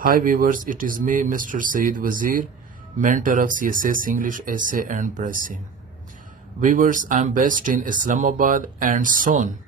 Hi viewers, it is me, Mr. Saeed Wazir, mentor of CSS English Essay and Pressing. Viewers, I am based in Islamabad and soon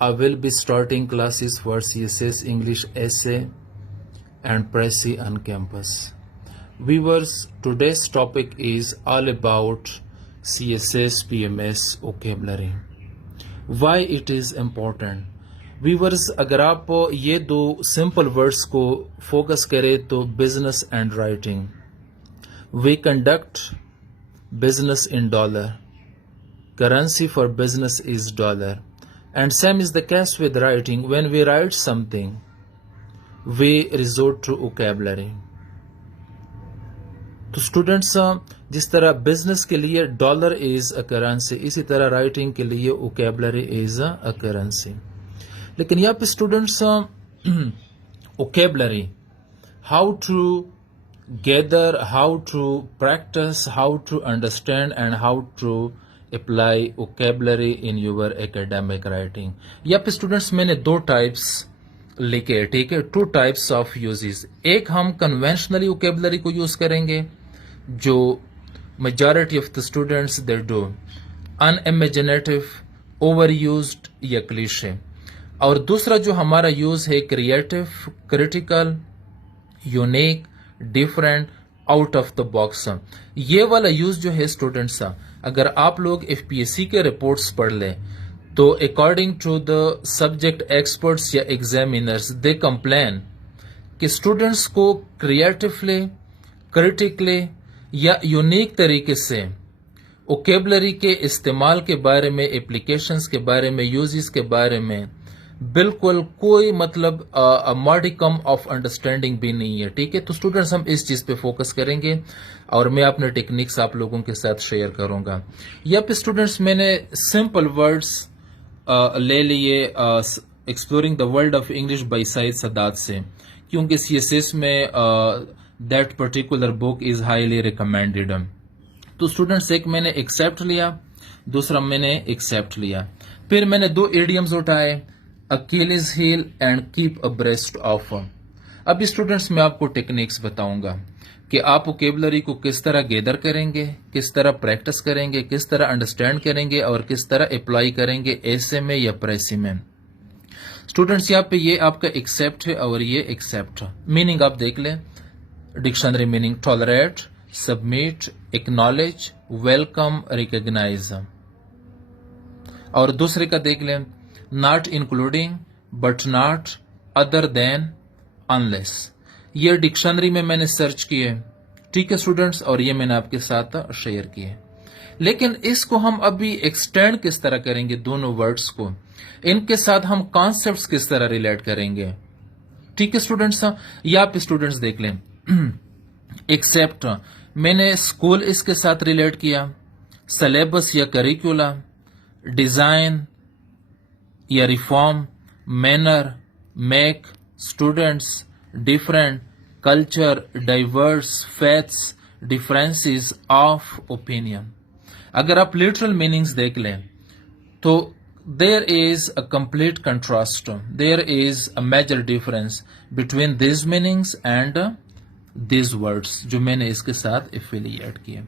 I will be starting classes for CSS English Essay and Pressing on campus. Viewers, today's topic is all about CSS PMS vocabulary. Why it is important. Viewers اگر آپ یہ دو simple words کو focus کریں تو business and writing. We conduct business in dollar. Currency for business is dollar. And same is the case with writing. When we write some thing we resort to vocabulary. تو students جس طرح business کے لیے dollar is a currency, اسی طرح writing کے لیے vocabulary is a currency. لیکن یہاں پہ students vocabulary, how to gather, how to practice, how to understand and how to apply vocabulary in your academic writing. یہاں پہ اسٹوڈینٹس میں نے دو ٹائپس لکھے، ٹھیک ہے، ٹو ٹائپس آف یوزز. ایک ہم کنونشنلی ووکیبلری کو یوز کریں گے جو majority of the students they do, in imaginative, over used یا کلیشے. اور دوسرا جو ہمارا یوز ہے creative, critical, unique, different, out of the box. یہ والا یوز جو ہے اسٹوڈینٹس، اگر آپ لوگ ایف پی ایس سی کے رپورٹس پڑھ لیں تو according to the subject experts یا ایگزامینرز دے کمپلین کہ اسٹوڈینٹس کو کریٹیولی، کریٹیکلی یا یونیک طریقے سے ووکیبلری کے استعمال کے بارے میں، اپلیکیشنز کے بارے میں، یوزز کے بارے میں بالکل کوئی مطلب ماڈیکم آف انڈرسٹینڈنگ بھی نہیں ہے. ٹھیک ہے، تو اسٹوڈینٹس ہم اس چیز پہ فوکس کریں گے اور میں اپنے ٹیکنیکس آپ لوگوں کے ساتھ شیئر کروں گا. یا پہ اسٹوڈینٹس میں نے سمپل ورڈس لے لیے exploring the world of English by Saeed Sadat سے، کیونکہ سی ایس ایس میں that particular book is highly recommended. تو اسٹوڈینٹس ایک میں نے ایکسیپٹ لیا، دوسرا میں نے ایکسیپٹ لیا. پھر میں نے دو ایڈیمز اٹھائے، Achilles heel and keep abreast of. اب اسٹوڈینٹس میں آپ کو ٹیکنیکس بتاؤں گا کہ آپ ووکیبلری کو کس طرح گیدر کریں گے، کس طرح پریکٹس کریں گے، کس طرح انڈرسٹینڈ کریں گے اور کس طرح اپلائی کریں گے ایسے میں یا پریسی میں. اسٹوڈینٹس یہاں پہ یہ آپ کا ایکسیپٹ ہے اور یہ ایکسیپٹ. میننگ آپ دیکھ لیں، dictionary meaning: tolerate, submit, acknowledge, welcome, recognise. اور دوسرے کا دیکھ لیں، not including, but not, other than, unless. یہ ڈکشنری میں نے سرچ کیے، ٹھیک ہے اسٹوڈینٹس، اور یہ میں نے آپ کے ساتھ شیئر کیے. لیکن اس کو ہم ابھی ایکسٹینڈ کس طرح کریں گے، دونوں ورڈس کو، ان کے ساتھ ہم کانسیپٹس کس طرح ریلیٹ کریں گے. ٹھیک ہے اسٹوڈینٹس، یا آپ اسٹوڈینٹس دیکھ لیں، ایکسیپٹ میں نے اسکول اس کے ساتھ ریلیٹ کیا، سلیبس یا کریکولا، ڈیزائن یا reform, manner, make, students, different, culture, diverse, faiths, differences of opinion. اگر آپ لٹرل میننگز دیکھ لیں تو there is a complete contrast, there is a major difference between these meanings and these words جو میں نے اس کے ساتھ ایفیلیٹ کیے.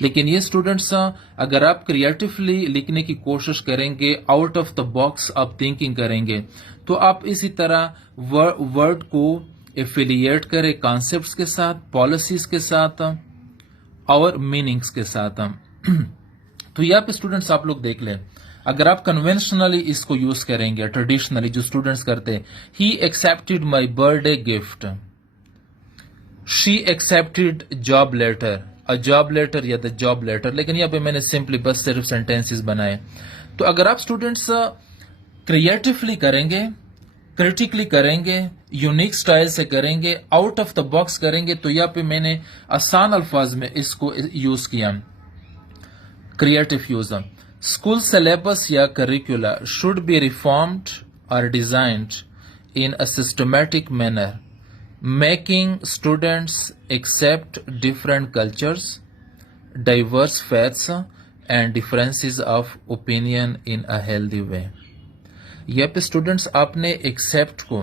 لیکن یہ اسٹوڈینٹس اگر آپ کریٹیولی لکھنے کی کوشش کریں گے، آؤٹ آف دا باکس آپ تھنکنگ کریں گے، تو آپ اسی طرح ورڈ کو ایفیلیٹ کریں کانسیپٹس کے ساتھ، پالیسیز کے ساتھ اور میننگس کے ساتھ. تو یہاں پہ اسٹوڈینٹس آپ لوگ دیکھ لیں، اگر آپ کنونشنلی اس کو یوز کریں گے، ٹریڈیشنلی جو اسٹوڈینٹس کرتے، he expected my birthday gift, she expected job letter, job letter یا دا جاب لیٹر. لیکن یہاں پہ میں نے سمپلی بس صرف سینٹینسز بنائے. تو اگر آپ اسٹوڈینٹس کریٹیولی کریں گے، کریٹیکلی کریں گے، یونیک سٹائل سے کریں گے، آؤٹ آف دا باکس کریں گے، تو یہاں پہ میں نے آسان الفاظ میں اس کو یوز کیا، کریٹو یوز. اسکول سلیبس یا کریکولا شوڈ بی ریفارمڈ اور designed in a systematic manner, making students accept different cultures, diverse faiths and differences of opinion in a healthy way. یہ پہ اسٹوڈینٹس آپ نے ایکسیپٹ کو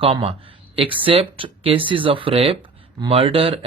comma, except cases of rape, murder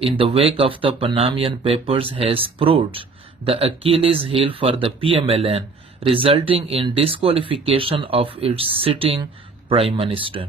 in the wake of the Panamian papers has proved the Achilles heel for the PMLN, resulting in disqualification of its sitting Prime Minister।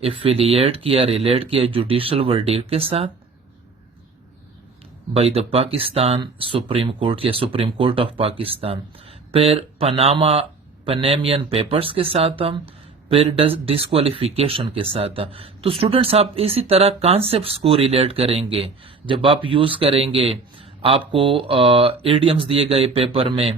Affiliate کیا relate کیا judicial verdict کے ساتھ by the Pakistan supreme court یا supreme court of Pakistan, پھر پنیمین papers کے ساتھ، پھر disqualification کے ساتھ. تو اسٹوڈنٹس آپ اسی طرح کانسیپٹس کو ریلیٹ کریں گے. جب آپ یوز کریں گے، آپ کو ایڈیمز دیے گئے پیپر میں،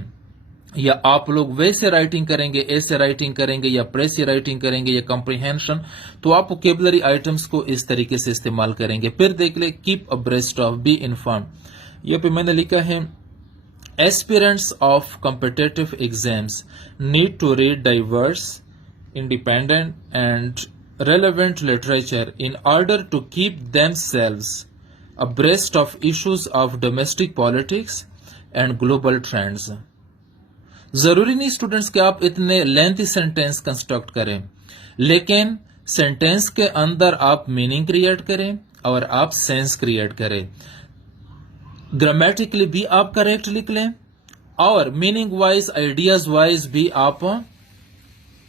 یا آپ لوگ ویسے رائٹنگ کریں گے، ایسے رائٹنگ کریں گے، یا پریسی رائٹنگ کریں گے، یا کمپریہنشن، تو آپ ووکیبلری آئٹمس کو اس طریقے سے استعمال کریں گے. پھر دیکھ لیں keep abreast of, be inform. یہ پہ میں نے لکھا ہے aspirants of competitive exams need to read diverse independent and relevant literature in order to keep themselves abreast of issues of domestic politics and global trends. ضروری نہیں students کہ آپ اتنے لینتھی سینٹینس کنسٹرکٹ کریں، لیکن سینٹینس کے اندر آپ meaning create کریں اور آپ سینس کریٹ کریں. گرامیٹیکلی بھی آپ کریکٹ لکھ لیں اور میننگ وائز آئیڈیاز وائز بھی آپ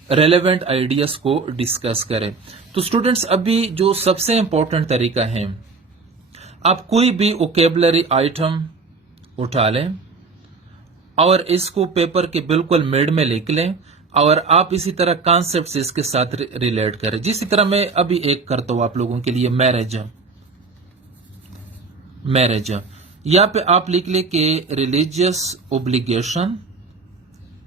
ریلیونٹ آئیڈیاز کو ڈسکس کریں. تو اسٹوڈنٹس ابھی جو سب سے امپورٹنٹ طریقہ ہے، آپ کوئی بھی ووکیبلری آئٹم اٹھا لیں اور اس کو پیپر کے بالکل مڈ میں لکھ لیں، اور آپ اسی طرح کانسیپٹس اس کے ساتھ ریلیٹ کریں. جسی طرح میں ابھی ایک کرتا ہوں آپ لوگوں کے لیے، میرج. یہاں پہ آپ لکھ لیں کہ religious obligation,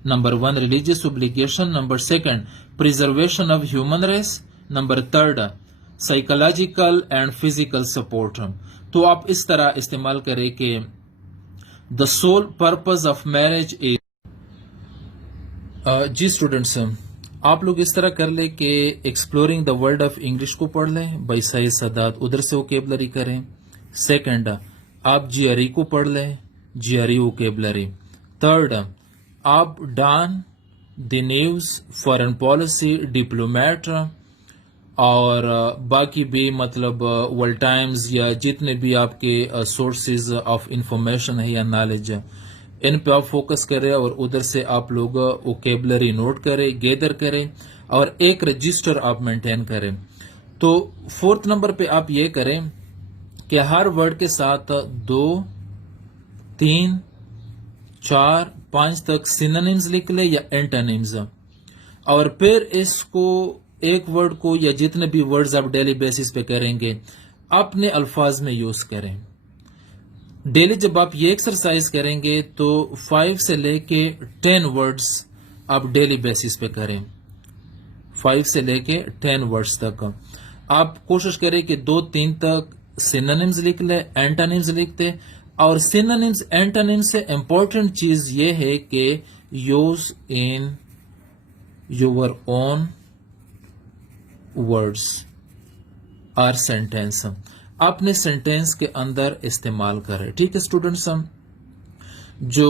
number 1 religious obligation, number 2 preservation of human race, number 3 psychological and physical support. تو آپ اس طرح استعمال کریں کہ the sole purpose of marriage is. جی اسٹوڈنٹس، آپ لوگ اس طرح کر لیں کہ exploring the world of English کو پڑھ لیں بائی سعید سادات، ادھر سے ووکیبلری کریں. 2 آپ جی آر ای کو پڑھ لیں، جی آر ای ووکیبلری. 3 آپ ڈان، دی نیوز، فارن پالیسی، ڈپلومیٹ اور باقی بھی مطلب ورلڈ ٹائمز یا جتنے بھی آپ کے سورسز آف انفارمیشن ہے یا نالج، ان پہ آپ فوکس کریں اور ادھر سے آپ لوگ ووکیبلری نوٹ کریں، گیدر کریں اور ایک رجسٹر آپ مینٹین کریں. تو 4 نمبر پہ آپ یہ کریں کہ ہر ورڈ کے ساتھ 2، 3، 4، 5 تک سینونیمز لکھ لیں یا اینٹونیمز، اور پھر اس کو ایک ورڈ کو یا جتنے بھی ورڈز آپ ڈیلی بیسس پہ کریں گے اپنے الفاظ میں یوز کریں. ڈیلی جب آپ یہ ایکسرسائز کریں گے تو 5 سے لے کے 10 ورڈز آپ ڈیلی بیسس پہ کریں. 5 سے لے کے 10 ورڈز تک آپ کوشش کریں کہ 2-3 تک سینونیمز لکھ لیں، اینٹونیمز لکھتے. اور سینونیمز اینٹونیمز سے امپورٹنٹ چیز یہ ہے کہ use in your own words اور سینٹینس، اپنے سینٹینس کے اندر استعمال کریں. ٹھیک ہے اسٹوڈنٹس، جو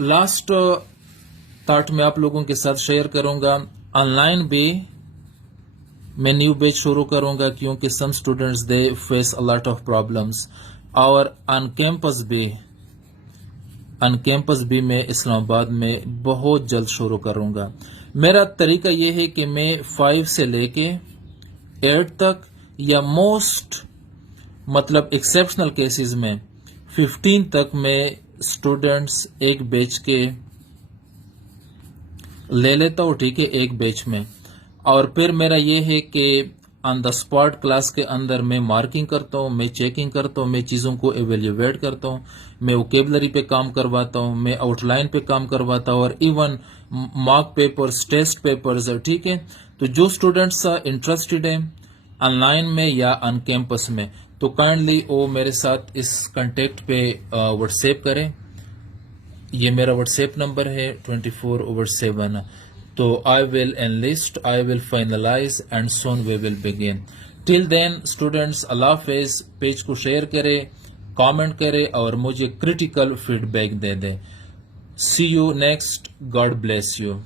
لاسٹ تھاٹ میں آپ لوگوں کے ساتھ شیئر کروں گا، آن لائن بھی میں نیو بیچ شروع کروں گا کیونکہ some students they face a lot of problems, اور آن کیمپس بھی میں اسلام آباد میں بہت جلد شروع کروں گا. میرا طریقہ یہ ہے کہ میں 5 سے لے کے 8 تک یا موسٹ مطلب ایکسیپشنل کیسز میں 15 تک میں اسٹوڈنٹس ایک بیچ کے لے لیتا ہوں. ٹھیک ہے، ایک بیچ میں. اور پھر میرا یہ ہے کہ آن دا اسپاٹ کلاس کے اندر میں مارکنگ کرتا ہوں، میں چیکنگ کرتا ہوں، میں چیزوں کو ایویلیویٹ کرتا ہوں، میں ووکیبلری پہ کام کرواتا ہوں، میں آؤٹ لائن پہ کام کرواتا ہوں، اور even mark papers, test papers. ٹھیک ہے، تو جو اسٹوڈنٹس انٹرسٹڈ ہیں آن لائن میں یا آن کیمپس میں، تو کائنڈلی وہ میرے ساتھ اس کنٹیکٹ پہ واٹس ایپ کریں. یہ میرا واٹس ایپ نمبر ہے 24/7. تو I will enlist, I will finalize and soon we will begin. Till then students, اللہ حافظ. پیج کو شیئر کرے، کامنٹ کرے اور مجھے کرٹیکل فیڈ بیک دے دے. See you next. God bless you.